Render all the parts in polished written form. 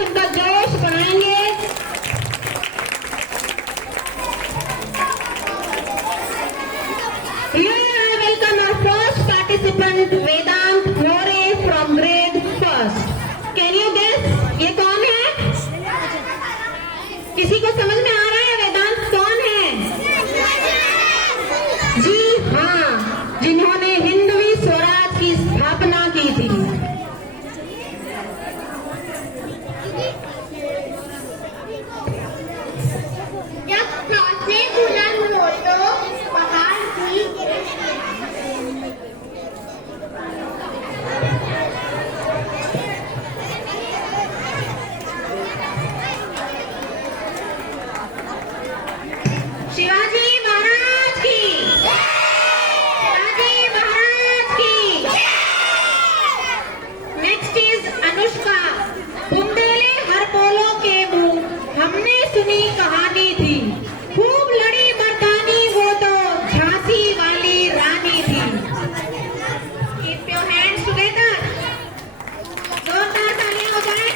उनका जोश बढ़ाएंगे। Here I welcome our first participant Vedant More from grade first. Can you guess ये कौन है? किसी को समझ में आ रहा है वेदांत कौन है? जी हाँ, जिन्होंने हिंदवी स्वराज की स्थापना की थी। जब सबसे बुलंद हो तो पहाड़ भी शिवाजी महाराज की, शिवाजी महाराज की। Next is Anushka. बुंदेले हर बोलो के मुंह, हमने सुनी कहानी थी। खूब लड़ी मर्दानी वो तो झांसी वाली रानी थी। Keep your hands together. जोरदार तालियां हो जाए।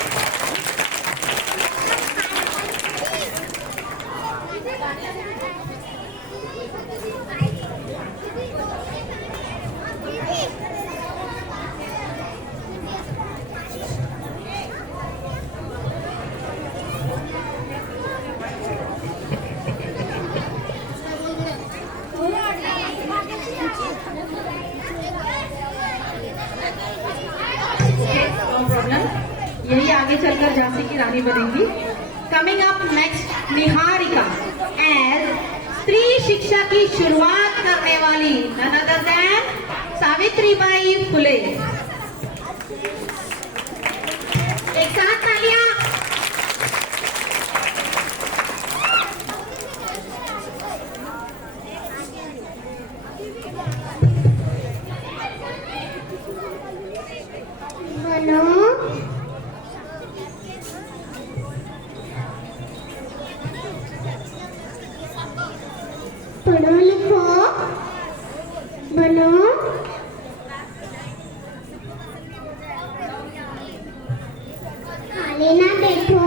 यही आगे चलकर झांसी की रानी बनेंगी। Coming up next Niharika as स्त्री शिक्षा की शुरुआत करने वाली none other than Savitribai Phule. एक साथ तालियां। बनो पढ़ो लिखो बनो खाली ना बैठो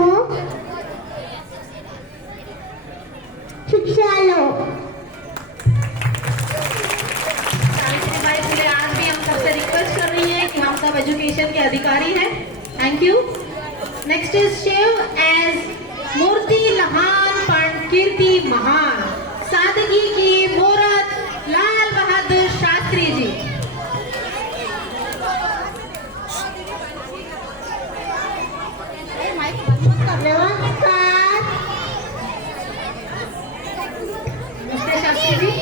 शिक्षा लो। सावित्रीबाई फुले आज भी हम सबसे रिक्वेस्ट कर रही है कि हम सब एजुकेशन के अधिकारी हैं। Thank you. Next is Shiv एज मूर्ति लहान पण कीर्ति महान, सादगी की मूरत लाल बहादुर शास्त्री जी। नमस्कार नमस्ते शास्त्री जी।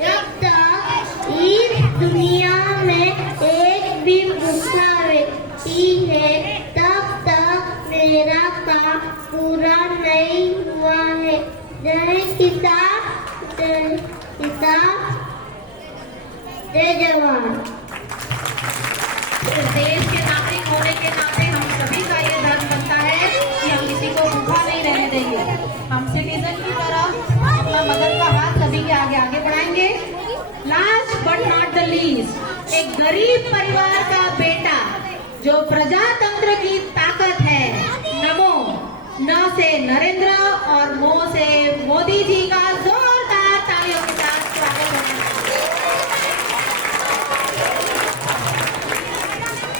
जब तक इस दुनिया में एक भी दूसरा व्यक्ति है तब तक मेरा काम पूरा नहीं हुआ है। जय किसान, जय किसान, जय जवान। इस देश के नागरिक होने के नाते हम सभी का ये धर्म बनता है कि हम किसी को भूखा नहीं रहने देंगे। हम सिटीजन की तरह अपना मदद का हाथ सभी के आगे आगे बढ़ाएंगे। Last but not the least, एक गरीब परिवार का बेटा जो प्रजातंत्र की ताकत है। नमो न से नरेंद्र और मो से मोदी जी का जोरदार तालियों के साथ स्वागत है।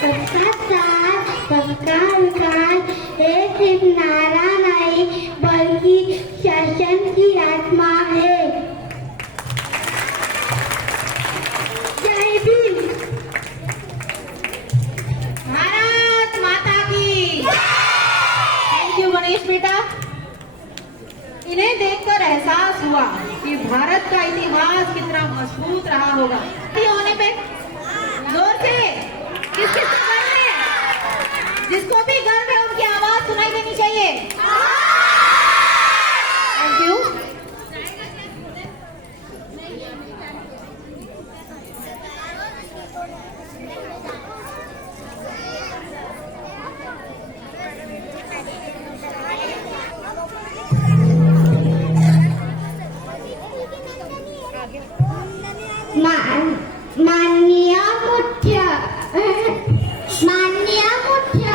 सबका साथ सबका विकास ये सिर्फ नारा नहीं बल्कि शासन की आत्मा है। जय भीम। भारत माता की। थैंक यू गणेश बेटा। इन्हें देखकर एहसास हुआ कि भारत का इतिहास कितना मजबूत रहा होगा। ये होने पे जोर से किसके गर्व है? जिसको भी गर्व है उनकी आवाज सुनाई देनी चाहिए। Thank you. माननीय मुख्य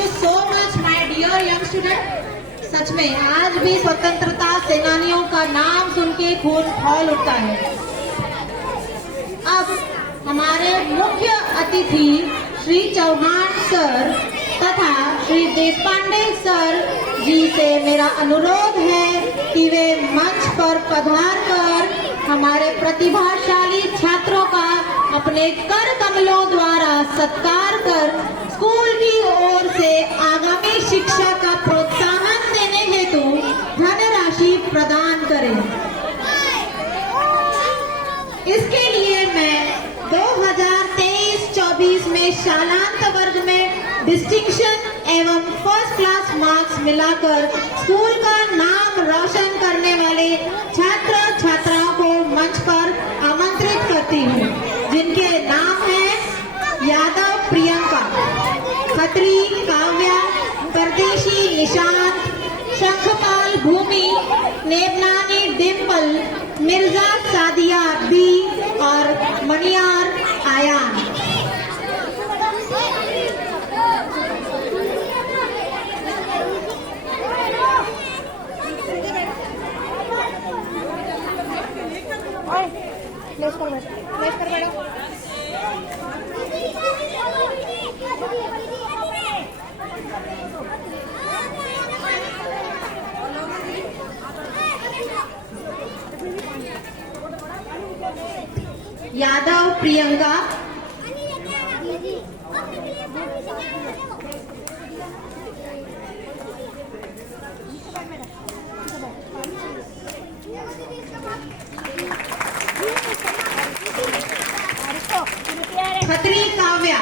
you so much my dear young student. सच में आज भी स्वतंत्रता सेनानियों का नाम सुन के खून खौल उठता है। अब हमारे मुख्य अतिथि श्री चौहान सर तथा श्री देशपांडे सर जी से मेरा अनुरोध है कि वे मंच पर पधार कर हमारे प्रतिभाशाली छात्रों का अपने कर कमलों द्वारा सत्कार कर स्कूल की ओर से आगामी शिक्षा का प्रोत्साहन देने हेतु धनराशि प्रदान करें। इसके लिए मैं 2023-24 में शालांत वर्ग में डिस्टिंक्शन एवं फर्स्ट क्लास मार्क्स मिलाकर स्कूल का नाम रोशन करने वाले छात्र छात्राओं को मंच पर आमंत्रित करती हूँ, जिनके नाम हैं यादव प्रियंका, खत्री काव्या, परदेशी निशांत, शंखपाल भूमि, नेवलानी डिम्पल, मिर्जा सादिया बी और मनियार आयान। यादव प्रियंका, खत्री काव्या,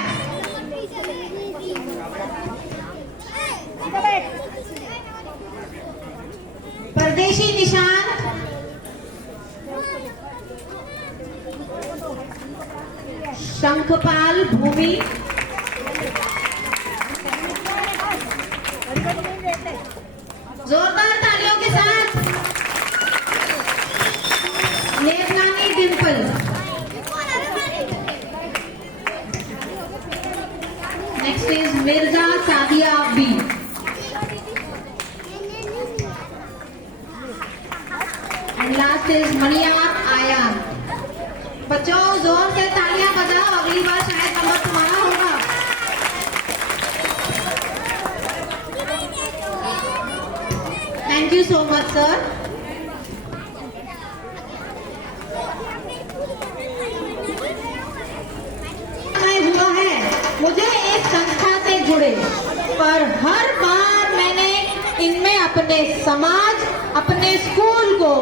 परदेशी निशांत, शंखपाल भूमि, जोरदार तालियों के साथ Nevlani Dimple. Next is Mirza Sadia Bi. And last is Maniyar Ayaan. बच्चों जोर से तालियां बजाओ, अगली बार शायद नंबर तुम्हारा होगा। Thank you so much sir. हुआ है मुझे इस संस्था से जुड़े, पर हर बार मैंने इनमें अपने समाज, अपने स्कूल को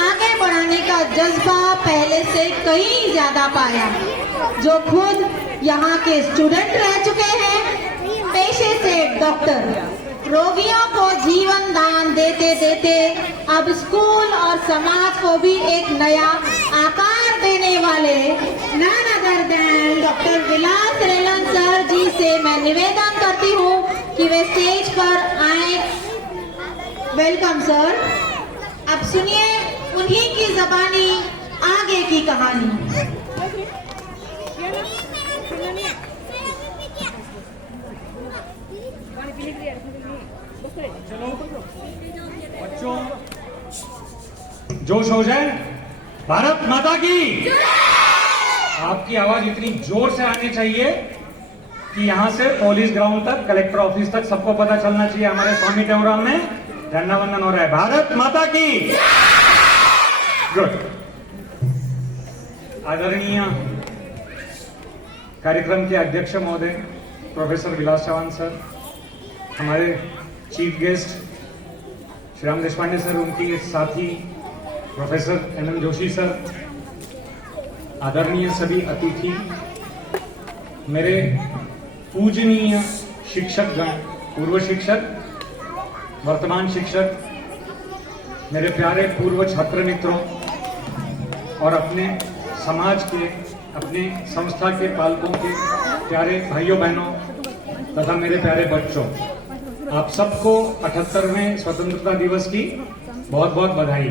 आगे बढ़ाने का जज्बा पहले से कहीं ज्यादा पाया। जो खुद यहाँ के स्टूडेंट रह चुके हैं, पेशे से डॉक्टर, रोगियों को जीवन दान देते देते अब स्कूल और समाज को भी एक नया आकार देने वाले नन अदर देन डॉक्टर विलास रेलन सर जी से मैं निवेदन करती हूँ कि वे स्टेज पर आए। Welcome sir. अब सुनिए उन्हीं की जबानी आगे की कहानी। चलो बच्चों, जोश हो जाए। भारत माता की। आपकी आवाज इतनी जोर से आनी चाहिए कि यहाँ से पुलिस ग्राउंड तक, कलेक्टर ऑफिस तक सबको पता चलना चाहिए हमारे स्वामी टेमराव में झंडा वंदन हो रहा है। भारत माता की। गुड। आदरणीय कार्यक्रम के अध्यक्ष महोदय प्रोफेसर विलास चौहान सर, हमारे chief guest Shri Ram Deshpande sir, उनके साथी प्रोफेसर एम जोशी सर, आदरणीय सभी अतिथि, मेरे पूजनीय शिक्षकगण, पूर्व शिक्षक, वर्तमान शिक्षक, मेरे प्यारे पूर्व छात्र मित्रों और अपने समाज के, अपने संस्था के पालकों के प्यारे भाइयों बहनों तथा मेरे प्यारे बच्चों, आप सबको 78वें स्वतंत्रता दिवस की बहुत बहुत बधाई।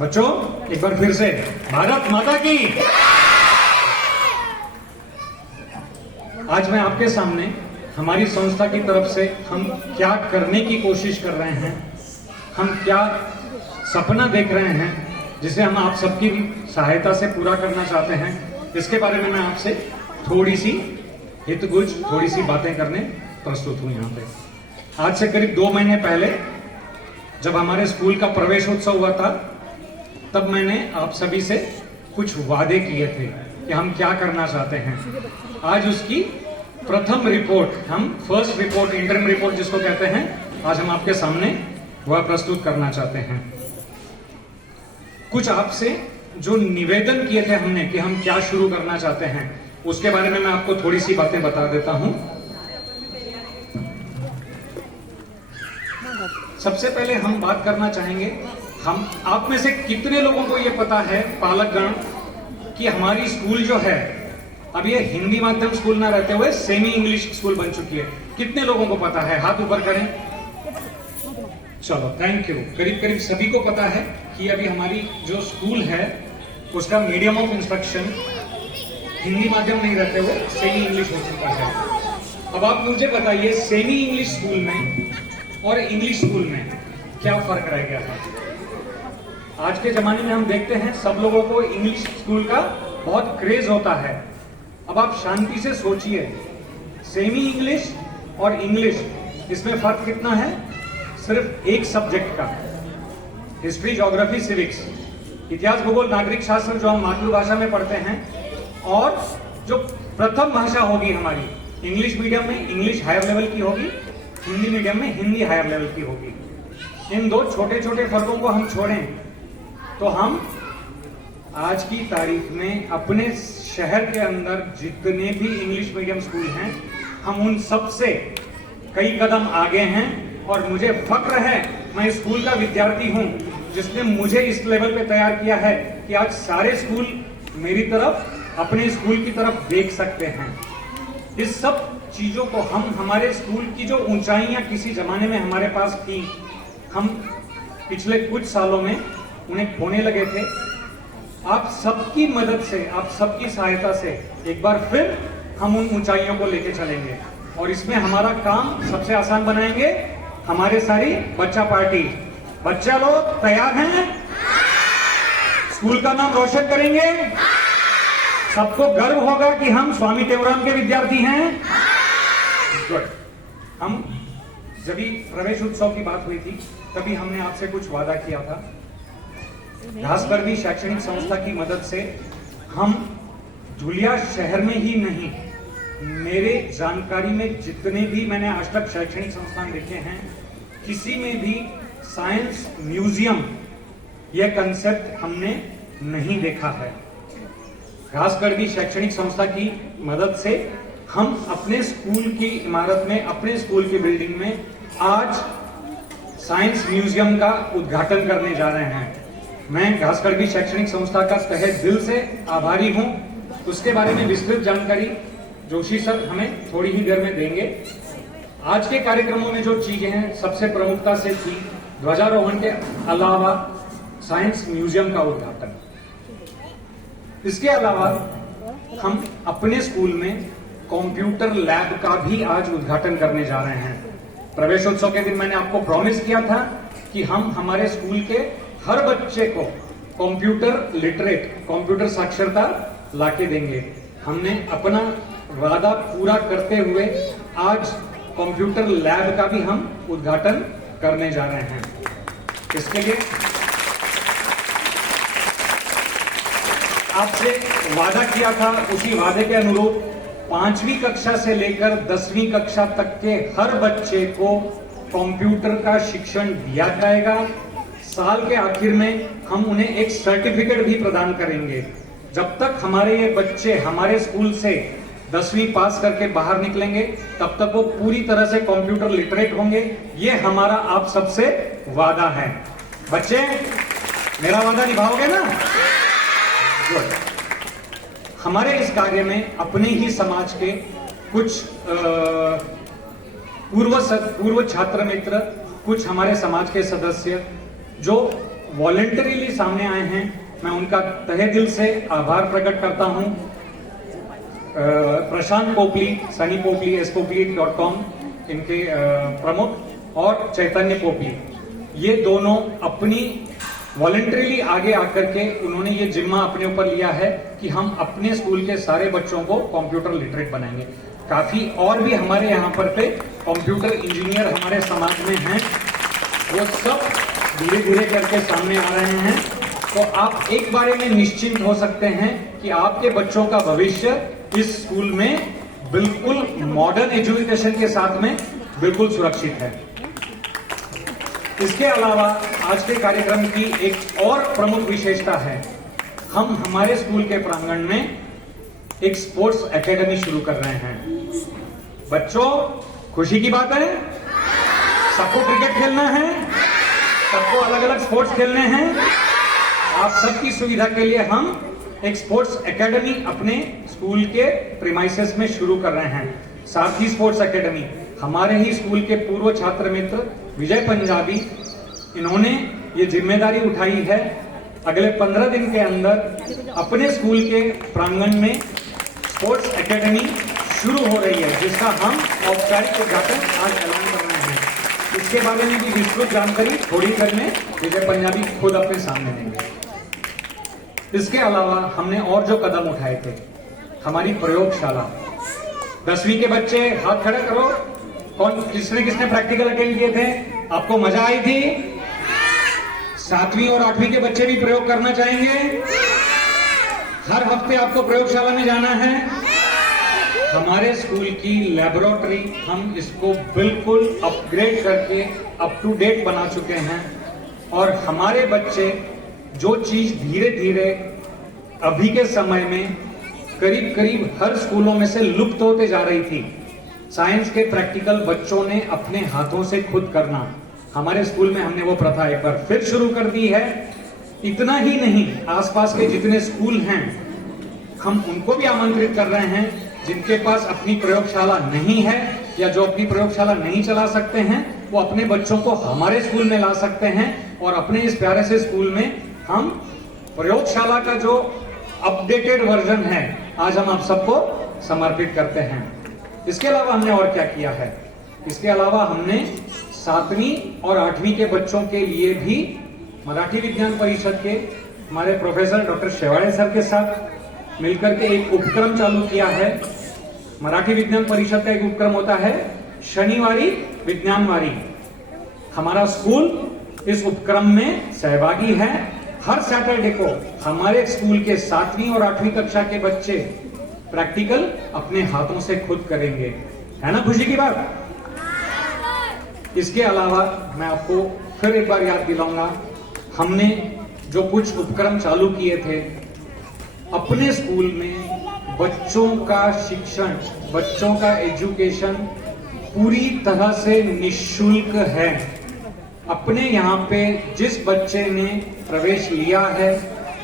बच्चों एक बार फिर से भारत माता की। आज मैं आपके सामने हमारी संस्था की तरफ से हम क्या करने की कोशिश कर रहे हैं, हम क्या सपना देख रहे हैं जिसे हम आप सबकी सहायता से पूरा करना चाहते हैं, इसके बारे में मैं आपसे थोड़ी सी हितगुज, थोड़ी सी बातें करने प्रस्तुत हूं यहाँ पे। आज से करीब 2 महीने पहले जब हमारे स्कूल का प्रवेश उत्सव हुआ था, तब मैंने आप सभी से कुछ वादे किए थे कि हम क्या करना चाहते हैं। आज उसकी प्रथम रिपोर्ट, हम फर्स्ट रिपोर्ट, इंटरिम रिपोर्ट जिसको कहते हैं, आज हम आपके सामने वह प्रस्तुत करना चाहते हैं। कुछ आपसे जो निवेदन किए थे हमने कि हम क्या शुरू करना चाहते हैं, उसके बारे में मैं आपको थोड़ी सी बातें बता देता हूं। सबसे पहले हम बात करना चाहेंगे, हम आप में से कितने लोगों को यह पता है, पालकगण, कि हमारी स्कूल जो है अब ये हिंदी माध्यम स्कूल ना रहते हुए सेमी इंग्लिश स्कूल बन चुकी है? कितने लोगों को पता है? हाथ ऊपर करें। चलो, थैंक यू। करीब करीब सभी को पता है कि अभी हमारी जो स्कूल है उसका मीडियम ऑफ इंस्ट्रक्शन हिंदी माध्यम नहीं रहते हुए सेमी इंग्लिश हो चुका है। अब आप मुझे बताइए, सेमी इंग्लिश स्कूल में और इंग्लिश स्कूल में क्या फर्क रह गया था? आज के जमाने में हम देखते हैं सब लोगों को इंग्लिश स्कूल का बहुत क्रेज होता है। अब आप शांति से सोचिए, सेमी इंग्लिश और इंग्लिश, इसमें फर्क कितना है? सिर्फ एक सब्जेक्ट का, हिस्ट्री, ज्योग्राफी, सिविक्स, इतिहास, भूगोल, नागरिक शास्त्र जो हम मातृभाषा में पढ़ते हैं, और जो प्रथम भाषा होगी हमारी इंग्लिश मीडियम में, इंग्लिश हायर लेवल की होगी, हिंदी मीडियम में हिंदी हायर लेवल की होगी। इन 2 छोटे छोटे फर्कों को हम छोड़ें तो हम आज की तारीख में अपने शहर के अंदर जितने भी इंग्लिश मीडियम स्कूल हैं, हम उन सब से कई कदम आगे हैं। और मुझे फक्र है, मैं स्कूल का विद्यार्थी हूं जिसने मुझे इस लेवल पे तैयार किया है कि आज सारे स्कूल मेरी तरफ, अपने स्कूल की तरफ देख सकते हैं। इस सब चीजों को हम, हमारे स्कूल की जो ऊंचाइयां किसी जमाने में हमारे पास थी, हम पिछले कुछ सालों में उन्हें खोने लगे थे। आप सबकी मदद से, आप सबकी सहायता से एक बार फिर हम उन ऊंचाइयों को लेके चलेंगे, और इसमें हमारा काम सबसे आसान बनाएंगे हमारे सारी बच्चा पार्टी। बच्चा लोग तैयार हैं? स्कूल का नाम रोशन करेंगे? सबको गर्व होगा कि हम स्वामी टेवराम के विद्यार्थी हैं? गुड। हम जब भी प्रवेश उत्सव की बात हुई थी, तभी हमने आपसे कुछ वादा किया था। घासकर्वी शैक्षणिक संस्था की मदद से हम धुलिया शहर में ही नहीं, मेरे जानकारी में जितने भी मैंने आज तक शैक्षणिक संस्थान देखे हैं, किसी में भी साइंस म्यूजियम यह कंसेप्ट हमने नहीं देखा है। घासकर्वी शैक्षणिक संस्था की मदद से हम अपने स्कूल की इमारत में, अपने स्कूल की बिल्डिंग में आज साइंस म्यूजियम का उद्घाटन करने जा रहे हैं। मैं घासकर्वी शैक्षणिक संस्था का तहे दिल से आभारी हूं। उसके बारे में विस्तृत जानकारी जोशी सर हमें थोड़ी ही देर में देंगे। आज के कार्यक्रमों में जो चीजें हैं, सबसे प्रमुखता से थी ध्वजारोहण के अलावा साइंस म्यूजियम का उद्घाटन। इसके अलावा हम अपने स्कूल में कंप्यूटर लैब का भी आज उद्घाटन करने जा रहे हैं। प्रवेशोत्सव के दिन मैंने आपको प्रॉमिस किया था कि हम हमारे स्कूल के हर बच्चे को कंप्यूटर लिटरेट, कंप्यूटर साक्षरता लाके देंगे। हमने अपना वादा पूरा करते हुए आज कंप्यूटर लैब का भी हम उद्घाटन करने जा रहे हैं। इसके लिए आपसे वादा किया था, उसी वादे के अनुरूप 5वीं कक्षा से लेकर 10वीं कक्षा तक के हर बच्चे को कंप्यूटर का शिक्षण दिया जाएगा। साल के आखिर में हम उन्हें एक सर्टिफिकेट भी प्रदान करेंगे। जब तक हमारे ये बच्चे हमारे स्कूल से 10वीं पास करके बाहर निकलेंगे, तब तक वो पूरी तरह से कंप्यूटर लिटरेट होंगे। ये हमारा आप सबसे वादा है। बच्चे, मेरा वादा निभाओगे ना? गुड। हमारे इस कार्य में अपने ही समाज के कुछ पूर्व छात्र मित्र, कुछ हमारे समाज के सदस्य जो वॉलंटरीली सामने आए हैं, मैं उनका तहे दिल से आभार प्रकट करता हूं। प्रशांत पोपली, सनी पोपली, spoपली.com इनके प्रमुख और चैतन्य पोपली, ये दोनों अपनी वॉलंटरीली आगे आकर के उन्होंने ये जिम्मा अपने ऊपर लिया है कि हम अपने स्कूल के सारे बच्चों को कंप्यूटर लिटरेट बनाएंगे। काफी और भी हमारे यहाँ पर पे कंप्यूटर इंजीनियर हमारे समाज में हैं, वो सब धीरे धीरे करके सामने आ रहे हैं। तो आप एक बारे में निश्चिंत हो सकते हैं कि आपके बच्चों का भविष्य इस स्कूल में बिल्कुल मॉडर्न एजुकेशन के साथ में बिल्कुल सुरक्षित है। इसके अलावा आज के कार्यक्रम की एक और प्रमुख विशेषता है, हम हमारे स्कूल के प्रांगण में एक स्पोर्ट्स एकेडमी शुरू कर रहे हैं। बच्चों, खुशी की बात है, सबको क्रिकेट खेलना है, सबको अलग अलग स्पोर्ट्स खेलने हैं। आप सबकी सुविधा के लिए हम एक स्पोर्ट्स एकेडमी अपने स्कूल के प्रीमाइसेस में शुरू कर रहे हैं। साथ ही स्पोर्ट्स एकेडमी हमारे ही स्कूल के पूर्व छात्र मित्र विजय पंजाबी, इन्होंने ये जिम्मेदारी उठाई है अगले 15 दिन के अंदर अपने स्कूल के प्रांगण में स्पोर्ट्स एकेडमी शुरू हो रही है, जिसका हम औपचारिक उद्घाटन आज ऐलान कर रहे हैं। इसके बारे में भी विस्तृत जानकारी थोड़ी देर में विजय पंजाबी खुद अपने सामने देंगे। इसके अलावा हमने और जो कदम उठाए थे, हमारी प्रयोगशाला, 10वीं के बच्चे हाथ खड़े करो, कौन किसने किसने प्रैक्टिकल अटेंड किए थे, आपको मजा आई थी? 7वीं और 8वीं के बच्चे भी प्रयोग करना चाहेंगे? हर हफ्ते आपको प्रयोगशाला में जाना है। हमारे स्कूल की लैबोरेटरी हम इसको बिल्कुल अपग्रेड करके अप टू डेट बना चुके हैं और हमारे बच्चे जो चीज धीरे धीरे अभी के समय में करीब करीब हर स्कूलों में से लुप्त होते जा रही थी, साइंस के प्रैक्टिकल बच्चों ने अपने हाथों से खुद करना, हमारे स्कूल में हमने वो प्रथा एक बार फिर शुरू कर दी है। इतना ही नहीं, आसपास के जितने स्कूल हैं हम उनको भी आमंत्रित कर रहे हैं, जिनके पास अपनी प्रयोगशाला नहीं है या जो अपनी प्रयोगशाला नहीं चला सकते हैं, वो अपने बच्चों को हमारे स्कूल में ला सकते हैं और अपने इस प्यारे से स्कूल में हम प्रयोगशाला का जो अपडेटेड वर्जन है आज हम आप सबको समर्पित करते हैं। इसके अलावा हमने और क्या किया है? इसके अलावा हमने 7वीं और 8वीं के बच्चों के लिए भी मराठी विज्ञान परिषद के हमारे प्रोफेसर डॉक्टर शेवाड़े सर के साथ मिलकर के एक उपक्रम चालू किया है। मराठी विज्ञान परिषद का एक उपक्रम होता है शनिवारी विज्ञानवारी। हमारा स्कूल इस उपक्रम में सहभागी है। हर सैटरडे को हमारे स्कूल के 7वीं और 8वीं कक्षा के बच्चे प्रैक्टिकल अपने हाथों से खुद करेंगे। है ना खुशी की बात? इसके अलावा मैं आपको फिर एक बार याद दिलाऊंगा, हमने जो कुछ उपक्रम चालू किए थे, अपने स्कूल में बच्चों का शिक्षण, बच्चों का एजुकेशन पूरी तरह से निःशुल्क है। अपने यहाँ पे जिस बच्चे ने प्रवेश लिया है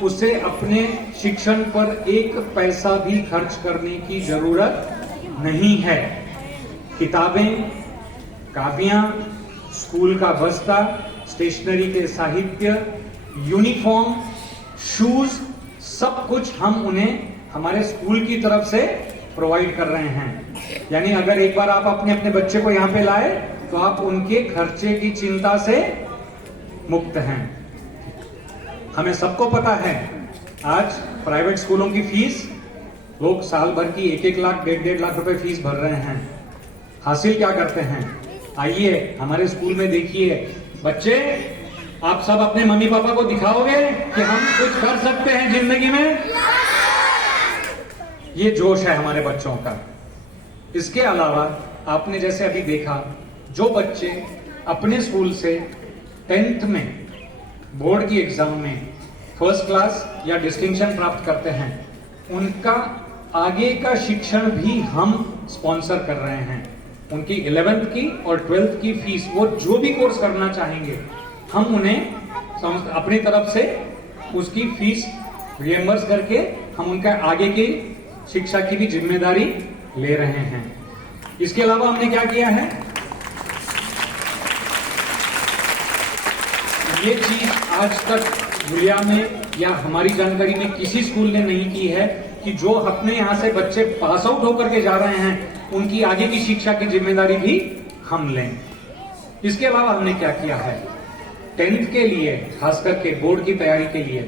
उसे अपने शिक्षण पर एक पैसा भी खर्च करने की जरूरत नहीं है। किताबें, कापियां, स्कूल का बस्ता, स्टेशनरी के साहित्य, यूनिफॉर्म, शूज, सब कुछ हम उन्हें हमारे स्कूल की तरफ से प्रोवाइड कर रहे हैं। यानी अगर एक बार आप अपने अपने बच्चे को यहाँ पे लाए तो आप उनके खर्चे की चिंता से मुक्त हैं। हमें सबको पता है आज प्राइवेट स्कूलों की फीस, लोग साल भर की 1-1 लाख 1.5 लाख रुपए फीस भर रहे हैं। हासिल क्या करते हैं? आइए हमारे स्कूल में देखिए। बच्चे, आप सब अपने मम्मी पापा को दिखाओगे कि हम कुछ कर सकते हैं जिंदगी में? ये जोश है हमारे बच्चों का। इसके अलावा आपने जैसे अभी देखा, जो बच्चे अपने स्कूल से 10th में बोर्ड की एग्जाम में फर्स्ट क्लास या डिस्टिंक्शन प्राप्त करते हैं, उनका आगे का शिक्षण भी हम स्पॉन्सर कर रहे हैं। उनकी 11th की और 12th की फीस, वो जो भी कोर्स करना चाहेंगे हम उन्हें अपनी तरफ से उसकी फीस रिएम्बर्स करके हम उनका आगे की शिक्षा की भी जिम्मेदारी ले रहे हैं। इसके अलावा हमने क्या किया है? ये चीज आज तक दुनिया में या हमारी जानकारी में किसी स्कूल ने नहीं की है कि जो अपने यहाँ से बच्चे पास आउट होकर के जा रहे हैं उनकी आगे की शिक्षा की जिम्मेदारी भी हम लें। इसके अलावा हमने क्या किया है, 10th के लिए खास करके बोर्ड की तैयारी के लिए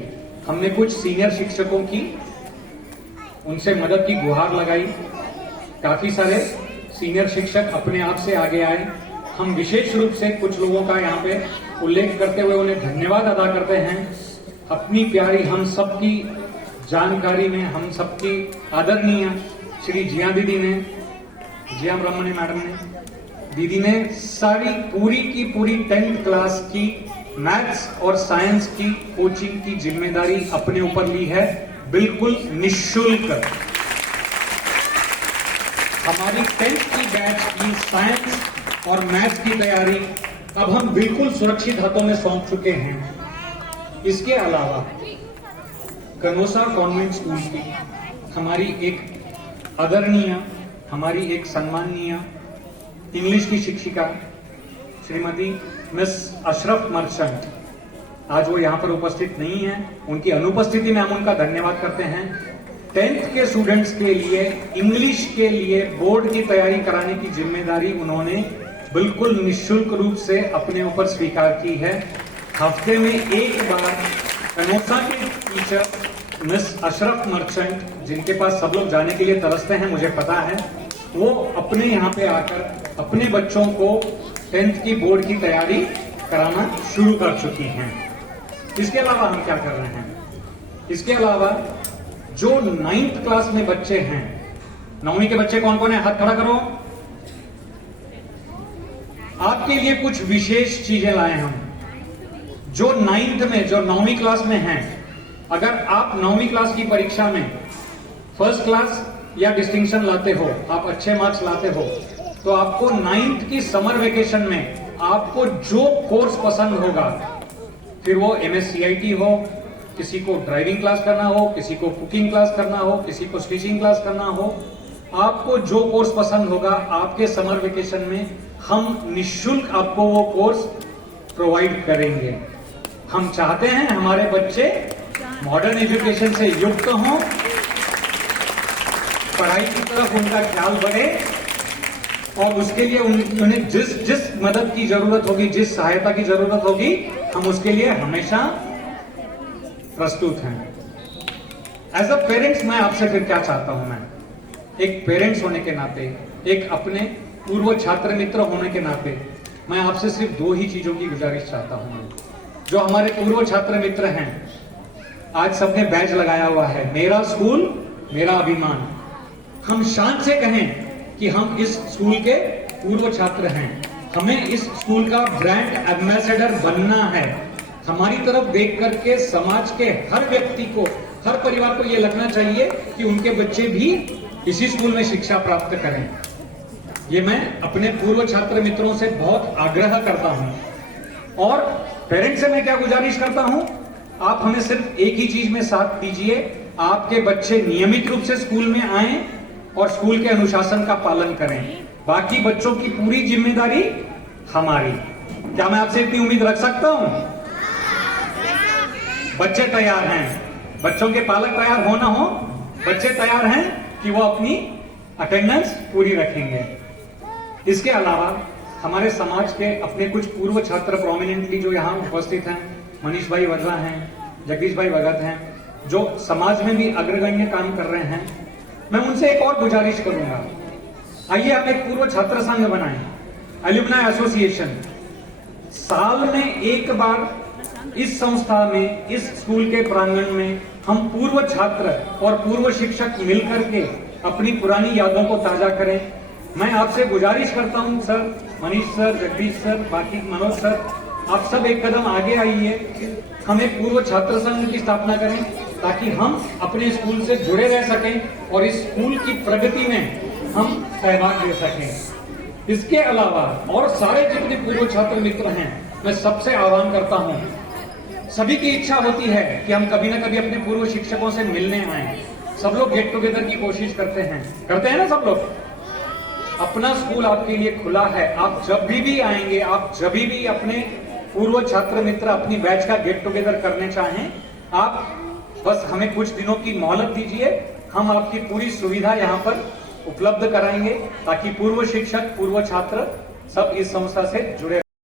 हमने कुछ सीनियर शिक्षकों की उनसे मदद की गुहार लगाई। काफी सारे सीनियर शिक्षक अपने आप से आगे आए। हम विशेष रूप से कुछ लोगों का यहाँ पे उल्लेख करते हुए उन्हें धन्यवाद अदा करते हैं। अपनी प्यारी हम सबकी जानकारी में हम सबकी आदरणीय श्री जिया दीदी ने, जिया ब्रह्मण्य मैडम ने, दीदी ने सारी पूरी की पूरी 10th क्लास की मैथ्स और साइंस की कोचिंग की जिम्मेदारी अपने ऊपर ली है, बिल्कुल निःशुल्क। हमारी 10th की बैच की साइंस और मैथ्स की तैयारी अब हम बिल्कुल सुरक्षित हाथों में सौंप चुके हैं। इसके अलावा कनोसा कॉन्वेंट स्कूल की हमारी एक आदरणीय, हमारी एक सम्माननीय इंग्लिश की शिक्षिका श्रीमती मिस अशरफ मर्चेंट, आज वो यहां पर उपस्थित नहीं है। उनकी अनुपस्थिति में हम उनका धन्यवाद करते हैं। 10th के स्टूडेंट्स के लिए इंग्लिश के लिए बोर्ड की तैयारी कराने की जिम्मेदारी उन्होंने बिल्कुल निःशुल्क रूप से अपने ऊपर स्वीकार की है। हफ्ते में एक बार कनोसा के टीचर मिस अशरफ मर्चेंट, जिनके पास सब लोग जाने के लिए तरसते हैं मुझे पता है, वो अपने यहाँ पे आकर अपने बच्चों को 10th की बोर्ड की तैयारी कराना शुरू कर चुकी हैं। इसके अलावा हम क्या कर रहे हैं, इसके अलावा जो 9th क्लास में बच्चे हैं, 9वीं के बच्चे कौन कौन है, हाथ खड़ा करो। आपके लिए कुछ विशेष चीजें लाए हम। जो 9th में, जो 9वीं क्लास में हैं, अगर आप 9वीं क्लास की परीक्षा में फर्स्ट क्लास या डिस्टिंक्शन लाते हो, आप अच्छे मार्क्स लाते हो, तो आपको 9th की समर वेकेशन में आपको जो कोर्स पसंद होगा, फिर वो MSCIT हो, किसी को ड्राइविंग क्लास करना हो, किसी को कुकिंग क्लास करना हो, किसी को स्टिचिंग क्लास करना हो, आपको जो कोर्स पसंद होगा आपके समर वेकेशन में हम निःशुल्क आपको वो कोर्स प्रोवाइड करेंगे। हम चाहते हैं हमारे बच्चे मॉडर्न एजुकेशन से युक्त हों, पढ़ाई की तरफ उनका ख्याल बढ़े, और उसके लिए उन्हें जिस मदद की जरूरत होगी, जिस सहायता की जरूरत होगी, हम उसके लिए हमेशा प्रस्तुत हैं। एज अ पेरेंट्स मैं आपसे फिर क्या चाहता हूं, मैं एक पेरेंट्स होने के नाते, एक अपने पूर्व छात्र मित्र होने के नाते मैं आपसे सिर्फ 2 ही चीजों की गुजारिश चाहता हूं। जो हमारे पूर्व छात्र मित्र हैं, आज सबने बैज लगाया हुआ है, मेरा स्कूल मेरा अभिमान। हम शान से कहें कि हम इस स्कूल के पूर्व छात्र हैं, हमें इस स्कूल का ब्रांड एम्बेसडर बनना है। हमारी तरफ देख करके समाज के हर व्यक्ति को, हर परिवार को यह लगना चाहिए कि उनके बच्चे भी इसी स्कूल में शिक्षा प्राप्त करें। ये मैं अपने पूर्व छात्र मित्रों से बहुत आग्रह करता हूं। और पेरेंट्स से मैं क्या गुजारिश करता हूं, आप हमें सिर्फ एक ही चीज में साथ दीजिए, आपके बच्चे नियमित रूप से स्कूल में आएं और स्कूल के अनुशासन का पालन करें। बाकी बच्चों की पूरी जिम्मेदारी हमारी। क्या मैं आपसे इतनी उम्मीद रख सकता हूं? बच्चे तैयार हैं, बच्चों के पालक तैयार हो ना हो, बच्चे तैयार हैं कि वो अपनी अटेंडेंस पूरी रखेंगे। इसके अलावा हमारे समाज के अपने कुछ पूर्व छात्र प्रोमिनेंटली जो यहाँ उपस्थित हैं, मनीष भाई वड्रा हैं, जगदीश भाई भगत हैं, जो समाज में भी अग्रगण्य काम कर रहे हैं, मैं उनसे एक और गुजारिश करूंगा, आइए आप एक पूर्व छात्र संघ बनाएं, एल्यूमनाई एसोसिएशन। साल में एक बार इस संस्था में, इस स्कूल के प्रांगण में हम पूर्व छात्र और पूर्व शिक्षक मिलकर के अपनी पुरानी यादों को ताजा करें। मैं आपसे गुजारिश करता हूं sir, Manish sir, Jagdish sir, बाकी मनोज सर, आप सब एक कदम आगे आइए, हम एक पूर्व छात्र संघ की स्थापना करें ताकि हम अपने स्कूल से जुड़े रह सकें और इस स्कूल की प्रगति में हम सहभाग ले सकें। इसके अलावा और सारे जितने पूर्व छात्र मित्र हैं, मैं सबसे आह्वान करता हूं, सभी की इच्छा होती है कि हम कभी ना कभी अपने पूर्व शिक्षकों से मिलने आए। सब लोग गेट टुगेदर की कोशिश करते हैं ना सब लोग। अपना स्कूल आपके लिए खुला है, आप जब भी आएंगे, आप जब भी अपने पूर्व छात्र मित्र अपनी बैच का गेट टुगेदर करने चाहें, आप बस हमें कुछ दिनों की मोहलत दीजिए, हम आपकी पूरी सुविधा यहाँ पर उपलब्ध कराएंगे ताकि पूर्व शिक्षक, पूर्व छात्र सब इस संस्था से जुड़े